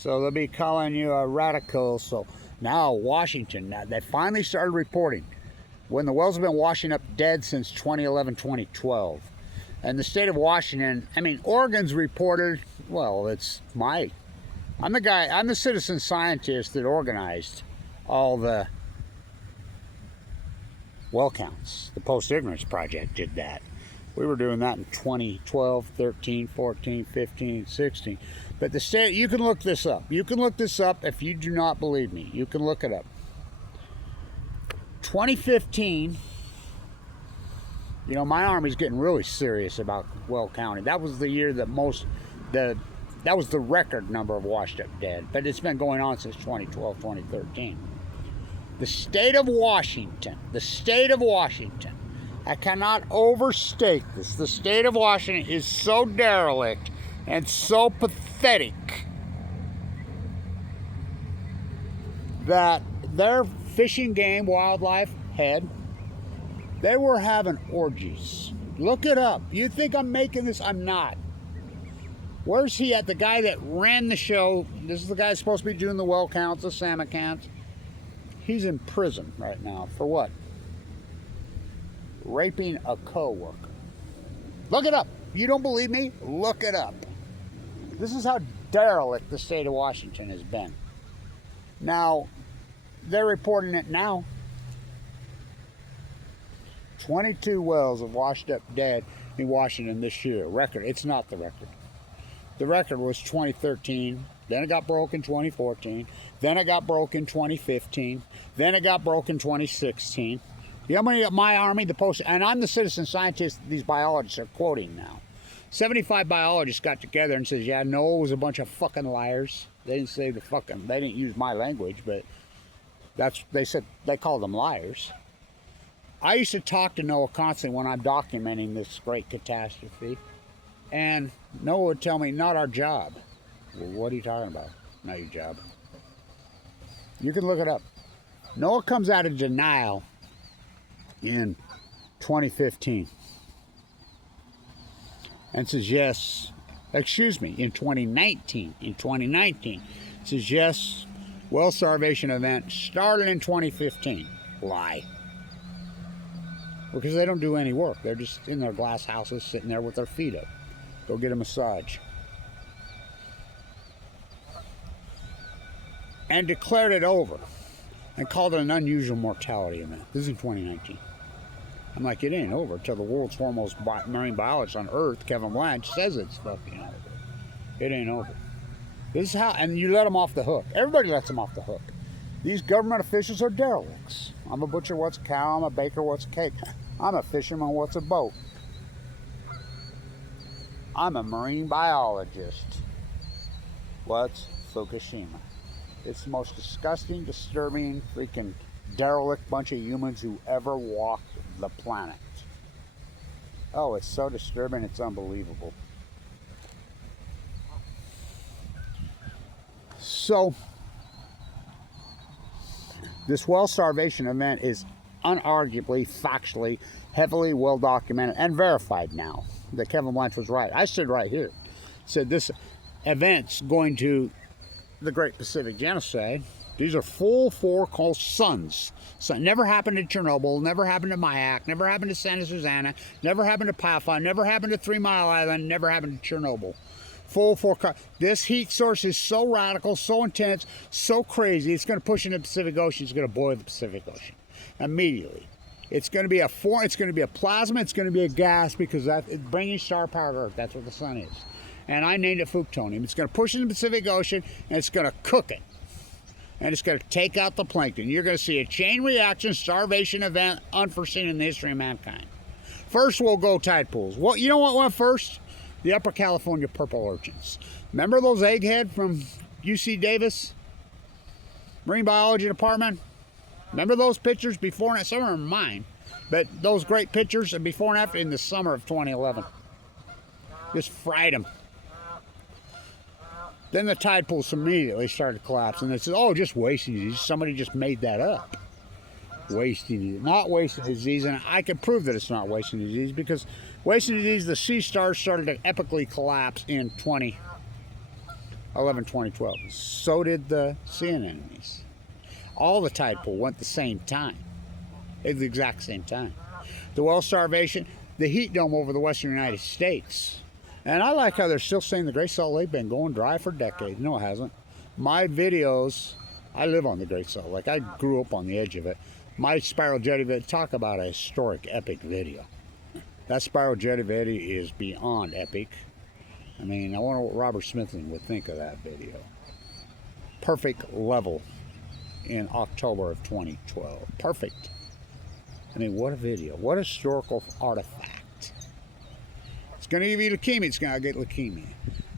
So they'll be calling you a radical. So now Washington, now they finally started reporting when the wells have been washing up dead since 2011, 2012. And the state of Washington, I mean, Oregon's reported, well, I'm the citizen scientist that organized all the well counts. The Post-Ignorance Project did that. We were doing that in 2012, 13, 14, 15, 16. But the state, you can look this up. You can look this up if you do not believe me. You can look it up. 2015, you know, my Army's getting really serious about well counting. That was the year that that was the record number of washed up dead. But it's been going on since 2012, 2013. The state of Washington, I cannot overstate this. The state of Washington is so derelict and so pathetic that their fishing game wildlife head, they were having orgies. Look it up. You think I'm making this? I'm not. Where's he at? The guy that ran the show. This is the guy that's supposed to be doing the well counts, the salmon counts. He's in prison right now. For what? Raping a co-worker. Look it up. You don't believe me? Look it up. This is how derelict the state of Washington has been. Now, they're reporting it now. 22 wells have washed up dead in Washington this year. Record. It's not the record. The record was 2013. Then it got broke in 2014. Then it got broke in 2015. Then it got broke in 2016. You know how many of my Army, the Post, and I'm the citizen scientist these biologists are quoting now. 75 biologists got together and says, yeah, Noah was a bunch of fucking liars. They didn't say the fucking, they didn't use my language, but they said, they called them liars. I used to talk to Noah constantly when I'm documenting this great catastrophe. And Noah would tell me, not our job. Well, what are you talking about? Not your job. You can look it up. Noah comes out of denial in 2015 and says, yes, excuse me, in 2019, says, yes, well starvation event started in 2015. Lie. Because they don't do any work. They're just in their glass houses sitting there with their feet up. Go get a massage. And declared it over and called it an unusual mortality event. This is in 2019. I'm like, it ain't over till the world's foremost marine biologist on Earth, Kevin Blanch, says it's fucking over. It ain't over. This is how, and you let them off the hook. Everybody lets them off the hook. These government officials are derelicts. I'm a butcher, what's a cow? I'm a baker, what's a cake? I'm a fisherman, what's a boat? I'm a marine biologist. What's Fukushima? It's the most disgusting, disturbing, freaking derelict bunch of humans who ever walked the planet. Oh, it's so disturbing, it's unbelievable. So, this well starvation event is unarguably, factually, heavily well documented and verified now that Kevin Blanch was right. I stood right here. Said this event's going to the Great Pacific Genocide. These are full four suns. So it never happened in Chernobyl, never happened to Mayak, never happened to Santa Susana, never happened to Pathfinder, never happened to 3 Mile Island, never happened to Chernobyl. Full four. This heat source is so radical, so intense, so crazy, it's going to push into the Pacific Ocean. It's going to boil the Pacific Ocean immediately. It's going to be it's going to be a plasma, it's going to be a gas, because that's bringing star power to Earth. That's what the sun is. And I named it Fuktonium. It's going to push into the Pacific Ocean, and it's going to cook it. And it's going to take out the plankton. You're going to see a chain reaction starvation event unforeseen in the history of mankind. First, we'll go tide pools. You know what went first? The Upper California purple urchins. Remember those egghead from UC Davis? Marine Biology Department? Remember those pictures before and some are mine, but those great pictures of before and after in the summer of 2011. Just fried them. Then the tide pools immediately started collapsing. They said, oh, just wasting disease. Somebody just made that up. Wasting disease. Not wasting disease, and I can prove that it's not wasting disease, because wasting disease, the sea stars started to epically collapse in 11/20/12. So did the sea anemones. All the tide pool went the same time. At the exact same time. The well starvation, the heat dome over the western United States. And I like how they're still saying the Great Salt Lake been going dry for decades. No, it hasn't. My videos, I live on the Great Salt Lake. I grew up on the edge of it. My spiral jetty video, talk about a historic, epic video. That spiral jetty video is beyond epic. I mean, I wonder what Robert Smithson would think of that video. Perfect level in October of 2012. Perfect. I mean, what a video. What a historical artifact. It's going to give you leukemia. It's going to get leukemia.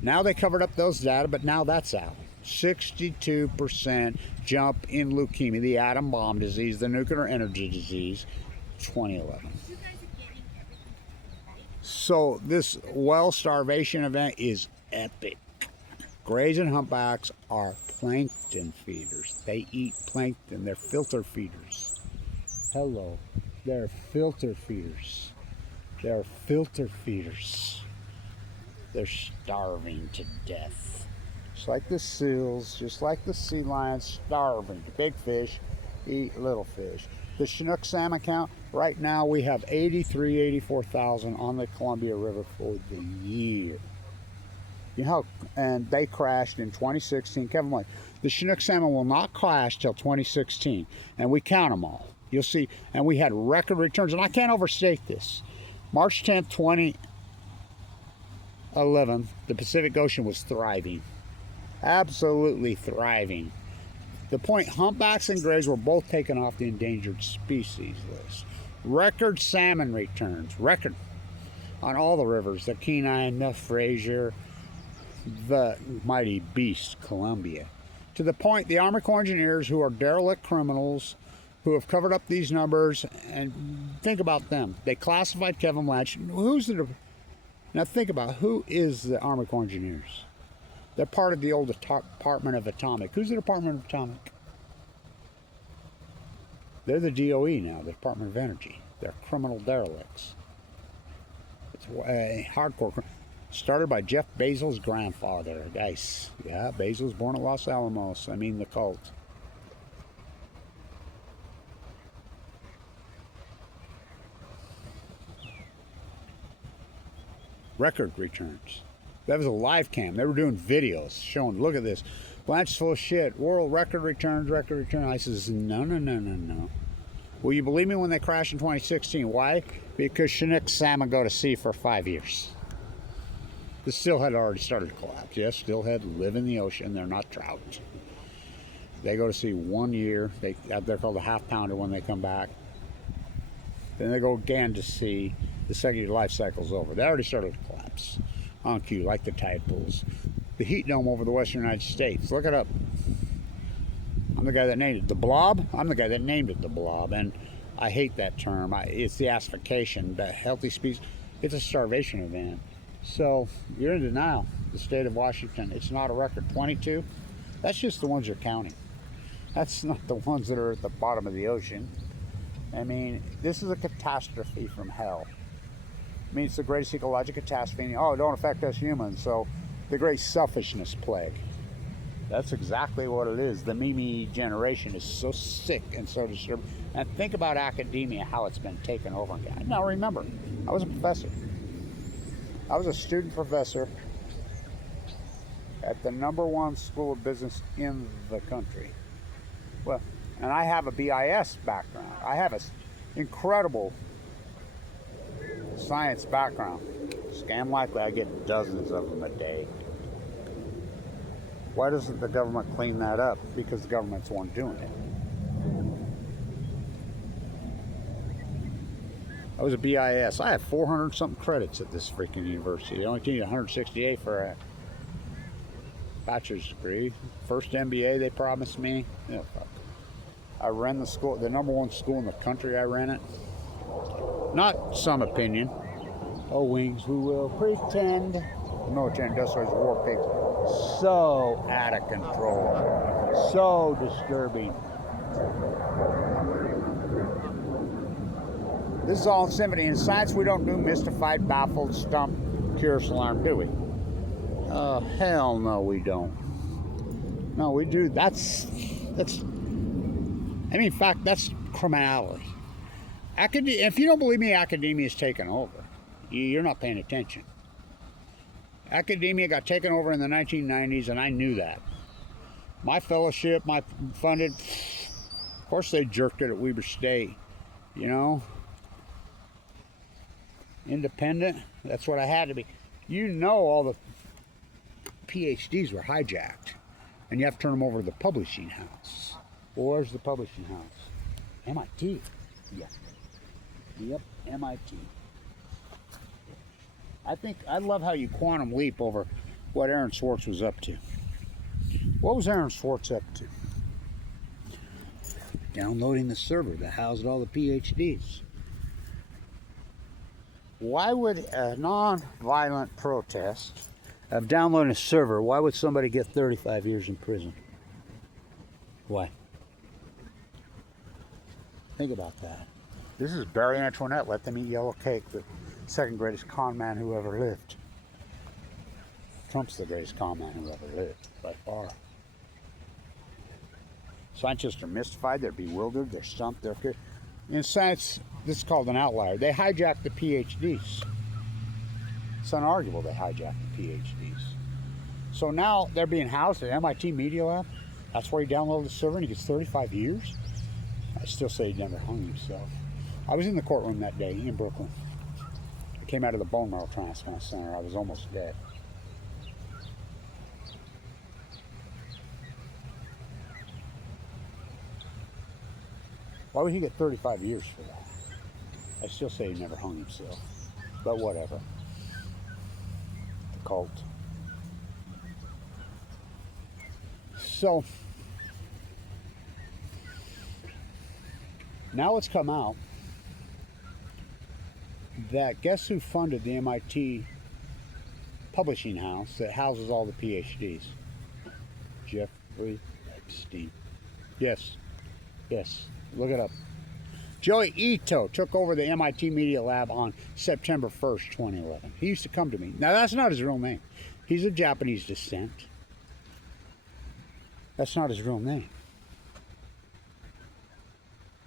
Now they covered up those data, but now that's out. 62% jump in leukemia, the atom bomb disease, the nuclear energy disease, 2011. So this well starvation event is epic. Grays and humpbacks are plankton feeders. They eat plankton. They're filter feeders. Hello. They're filter feeders. They're filter feeders. They're starving to death. Just like the seals, just like the sea lions, starving. Big fish eat little fish. The Chinook salmon count, right now we have 84,000 on the Columbia River for the year. You know, and they crashed in 2016. Kevin White, the Chinook salmon will not crash till 2016, and we count them all. You'll see, and we had record returns, and I can't overstate this. March 10th, 2011, the Pacific Ocean was thriving. Absolutely thriving. The point, humpbacks and grays were both taken off the endangered species list. Record salmon returns, record, on all the rivers, the Kenai, the Fraser, the mighty beast, Columbia. To the point, the Army Corps of Engineers, who are derelict criminals, who have covered up these numbers, and think about them. They classified Kevin Blanch. Now think about, who is the Army Corps of Engineers? They're part of the old Department of Atomic. Who's the Department of Atomic? They're the DOE now, the Department of Energy. They're criminal derelicts. It's a hardcore. Started by Jeff Bezos' grandfather. Guys, yeah, Bezos was born at Los Alamos. I mean, the cult. Record returns. That was a live cam. They were doing videos showing, look at this. Blanche is full of shit. World record returns, record returns. I says, no, no, no, no, no. Will you believe me when they crashed in 2016? Why? Because Chinook salmon go to sea for 5 years. The steelhead already started to collapse. Yes, steelhead live in the ocean. They're not trout. They go to sea 1 year. They're called a half pounder when they come back. Then they go again to sea. The second year life cycle's over. They already started to collapse. On cue, like the tide pools. The heat dome over the western United States. Look it up. I'm the guy that named it. The blob? I'm the guy that named it the blob. And I hate that term. It's the acidification. The healthy species. It's a starvation event. So you're in denial. The state of Washington. It's not a record. 22? That's just the ones you're counting. That's not the ones that are at the bottom of the ocean. I mean, this is a catastrophe from hell. I mean, it's the greatest ecological catastrophe. Oh, it don't affect us humans. So the great selfishness plague. That's exactly what it is. The me generation is so sick and so disturbed. And think about academia, how it's been taken over. Now remember, I was a professor. I was a student professor at the #1 school of business in the country. Well, and I have a BIS background. I have an incredible science background. Scam likely, I get dozens of them a day. Why doesn't the government clean that up? Because the government's the one doing it. I was a BIS. I have 400 something credits at this freaking university. They only need 168 for a bachelor's degree. First MBA they promised me. Yeah, fuck. I ran the school, the #1 school in the country. I ran it. Not some opinion. Oh, wings, who will pretend? Military industrial war pigs. So out of control. So disturbing. This is all in symphony. In science, we don't do mystified, baffled, stumped, curious alarm, do we? Hell no, we don't. No, we do. That's. I mean, in fact, that's criminality. If you don't believe me, academia is taken over. You're not paying attention. Academia got taken over in the 1990s, and I knew that. My fellowship, my funded, of course they jerked it at Weber State, you know. Independent, that's what I had to be. You know, all the PhDs were hijacked, and you have to turn them over to the publishing house. Well, where's the publishing house? MIT. Yeah. Yep, MIT. I love how you quantum leap over what Aaron Swartz was up to. What was Aaron Swartz up to? Downloading the server that housed all the PhDs. Why would a non-violent protest of downloading a server, why would somebody get 35 years in prison? Why? Think about that. This is Barry Antoinette, let them eat yellow cake, the second greatest con man who ever lived. Trump's the greatest con man who ever lived, by far. Scientists are mystified, they're bewildered, they're stumped, they're curious. In science, this is called an outlier. They hijacked the PhDs. It's unarguable they hijacked the PhDs. So now they're being housed at MIT Media Lab. That's where he downloaded the server and he gets 35 years. I still say he never hung himself. I was in the courtroom that day in Brooklyn. I came out of the bone marrow transplant center. I was almost dead. Why would he get 35 years for that? I still say he never hung himself. But whatever. The cult. So, now it's come out that guess who funded the MIT publishing house that houses all the PhDs? Jeffrey Epstein. Yes. Yes. Look it up. Joey Ito took over the MIT Media Lab on September 1st, 2011. He used to come to me. Now, that's not his real name. He's of Japanese descent. That's not his real name.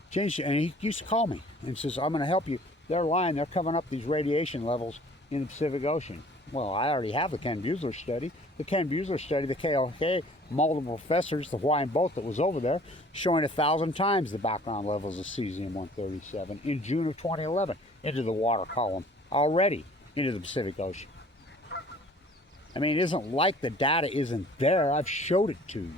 Changed it, and he used to call me and says, I'm going to help you. They're lying. They're covering up these radiation levels in the Pacific Ocean. Well, I already have the Ken Buesler study. The Ken Buesler study, the KLK, multiple professors, the Hawaiian boat that was over there, showing 1,000 times the background levels of cesium-137 in June of 2011 into the water column, already into the Pacific Ocean. I mean, it isn't like the data isn't there. I've showed it to you.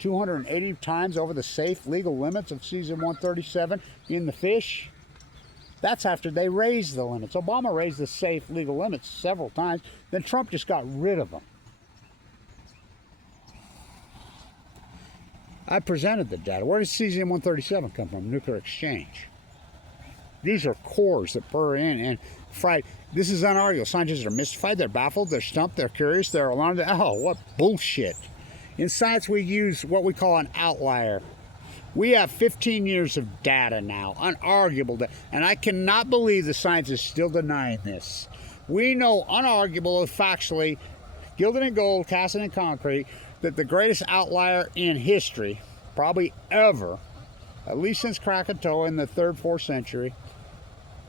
280 times over the safe legal limits of cesium-137 in the fish. That's after they raised the limits. Obama raised the safe legal limits several times. Then Trump just got rid of them. I presented the data. Where does cesium-137 come from? Nuclear exchange. These are cores that burr in and fry. This is unarguable. Scientists are mystified. They're baffled. They're stumped. They're curious. They're alarmed. Oh, what bullshit. In science, we use what we call an outlier. We have 15 years of data now, unarguable data, and I cannot believe the science is still denying this. We know unarguable, factually, gilded in gold, cast in concrete, that the greatest outlier in history, probably ever, at least since Krakatoa in the 3rd, 4th century,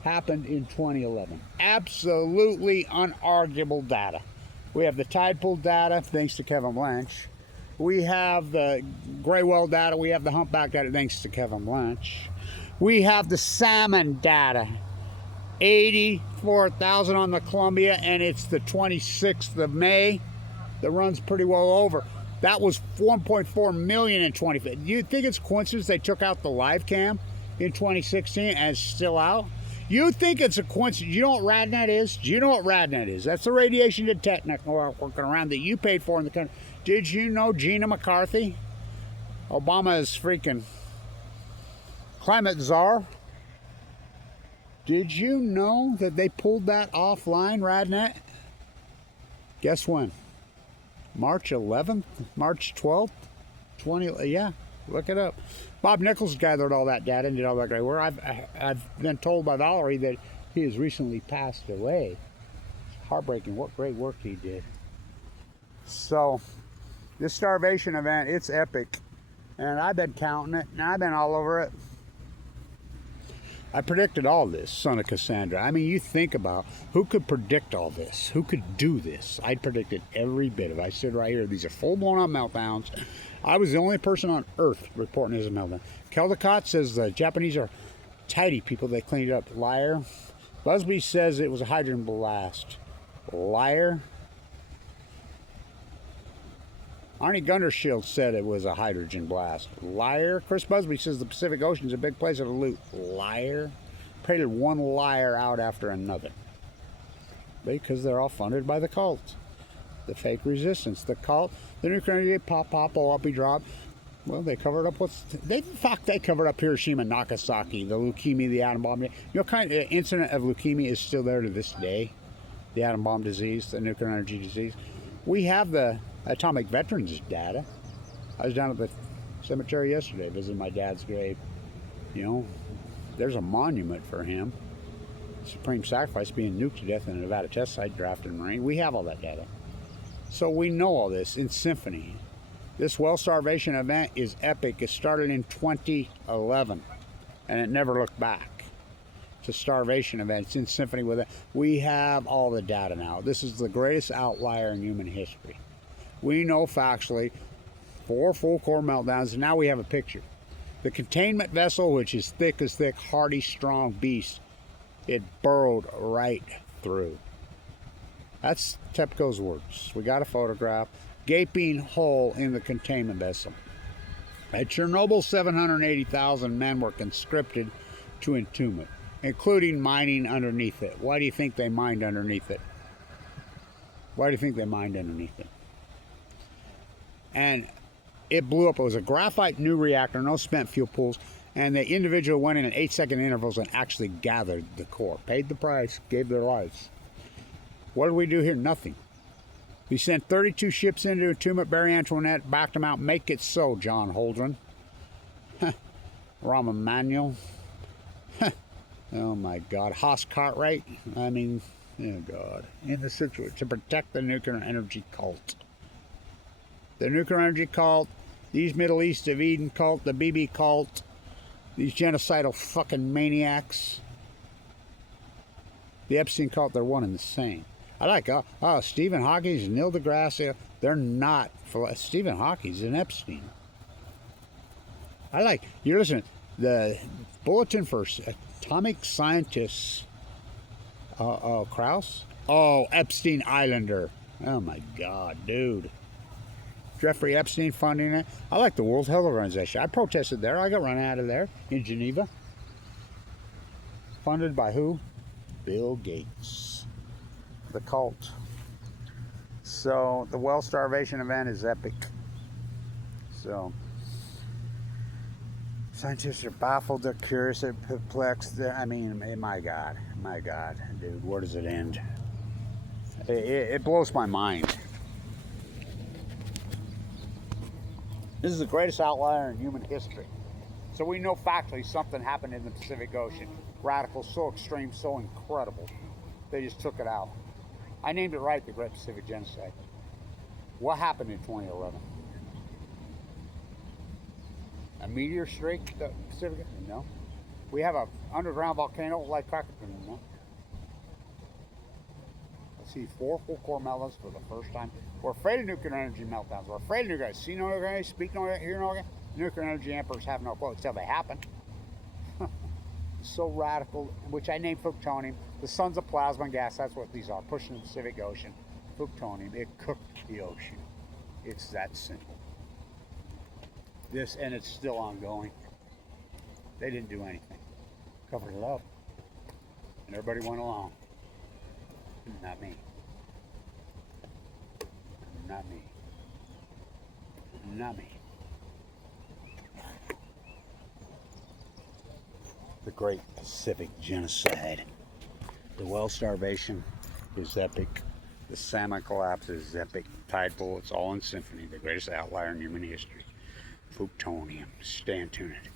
happened in 2011. Absolutely unarguable data. We have the tide pool data, thanks to Kevin Blanch. We have the gray well data. We have the humpback data, thanks to Kevin Blanch. We have the salmon data. 84,000 on the Columbia, and it's the 26th of May. The run's pretty well over. That was 1.4 million in 2015. You think it's coincidence they took out the live cam in 2016 and it's still out? You think it's a coincidence? You know what RadNet is? Do you know what RadNet is? That's the radiation detector network working around that you paid for in the country. Did you know Gina McCarthy, Obama's freaking climate czar? Did you know that they pulled that offline, RadNet? Guess when? March 11th? March 12th? Yeah, look it up. Bob Nichols gathered all that data and did all that great work. I've been told by Valerie that he has recently passed away. Heartbreaking what great work he did. So this starvation event, it's epic. And I've been counting it, and I've been all over it. I predicted all this, son of Cassandra. I mean, you think about who could predict all this? Who could do this? I predicted every bit of it. I stood right here. These are full-blown out meltdowns. I was the only person on Earth reporting this as a meltdown. Caldecott says the Japanese are tidy people. They cleaned it up. Liar. Busby says it was a hydrogen blast. Liar. Arnie Gundershield said it was a hydrogen blast. Liar. Chris Busby says the Pacific Ocean is a big place of loot. Liar. Painted one liar out after another. Because they're all funded by the cult. The fake resistance. The cult. The nuclear energy, pop, blow up, drop. Well, they covered up they covered up Hiroshima and Nagasaki, the leukemia, the atom bomb. You know, kind of incident of leukemia is still there to this day. The atom bomb disease, the nuclear energy disease. We have the atomic veterans data. I was down at the cemetery yesterday visiting my dad's grave. You know, there's a monument for him. Supreme sacrifice, being nuked to death in a Nevada test site, drafted Marine. We have all that data. So we know all this in symphony. This well starvation event is epic. It started in 2011 and it never looked back. It's a starvation event. It's in symphony with it. We have all the data now. This is the greatest outlier in human history. We know factually 4 full core meltdowns, and now we have a picture. The containment vessel, which is thick as thick, hardy, strong beast, it burrowed right through. That's TEPCO's words. We got a photograph. Gaping hole in the containment vessel. At Chernobyl, 780,000 men were conscripted to entomb it, including mining underneath it. Why do you think they mined underneath it? Why do you think they mined underneath it? And it blew up. It was a graphite new reactor, no spent fuel pools, and the individual went in at 8-second intervals and actually gathered the core, paid the price, gave their lives. What did we do here? Nothing. We sent 32 ships into entomb at Barry Antoinette, backed them out. Make it so, John Holdren. Rahm Emanuel. Oh my God. Haas Cartwright. I mean, oh God. In the situation to protect the nuclear energy cult. The nuclear energy cult, these Middle East of Eden cult, the BB cult, these genocidal fucking maniacs. The Epstein cult, they're one and the same. I like, Stephen Hawking, Neil deGrasse, they're not. Stephen Hawking's an Epstein. I like, you're listening, the Bulletin for Atomic Scientists, Krauss? Oh, Epstein Islander. Oh my God, dude. Jeffrey Epstein funding it. I like the World Health Organization. I protested there. I got run out of there in Geneva. Funded by who? Bill Gates. The cult. So the well starvation event is epic. So scientists are baffled, they're curious, they're perplexed. I mean, my God, dude, where does it end? It blows my mind. This is the greatest outlier in human history. So we know factually something happened in the Pacific Ocean. Radical, so extreme, so incredible. They just took it out. I named it right, the Great Pacific Genocide. What happened in 2011? A meteor strike the Pacific? No. We have an underground volcano like Krakatoa. No. Let's see, 4 full core meltdowns for the first time. We're afraid of nuclear energy meltdowns. We're afraid of nuclear energy. See no nuclear energy, speak no hear no energy. Nuclear energy emperors have no quote until they happen. So radical, which I named Fuktonium. The sons of plasma and gas, that's what these are, pushing the Pacific Ocean. Fuktonium, it cooked the ocean. It's that simple. This, and it's still ongoing. They didn't do anything. Covered it up. And everybody went along. Not me. Not me. Not me. The Great Pacific Genocide. The well starvation is epic. The salmon collapse is epic. Tide pool, it's all in symphony. The greatest outlier in human history. Fuktonium. Stay tuned.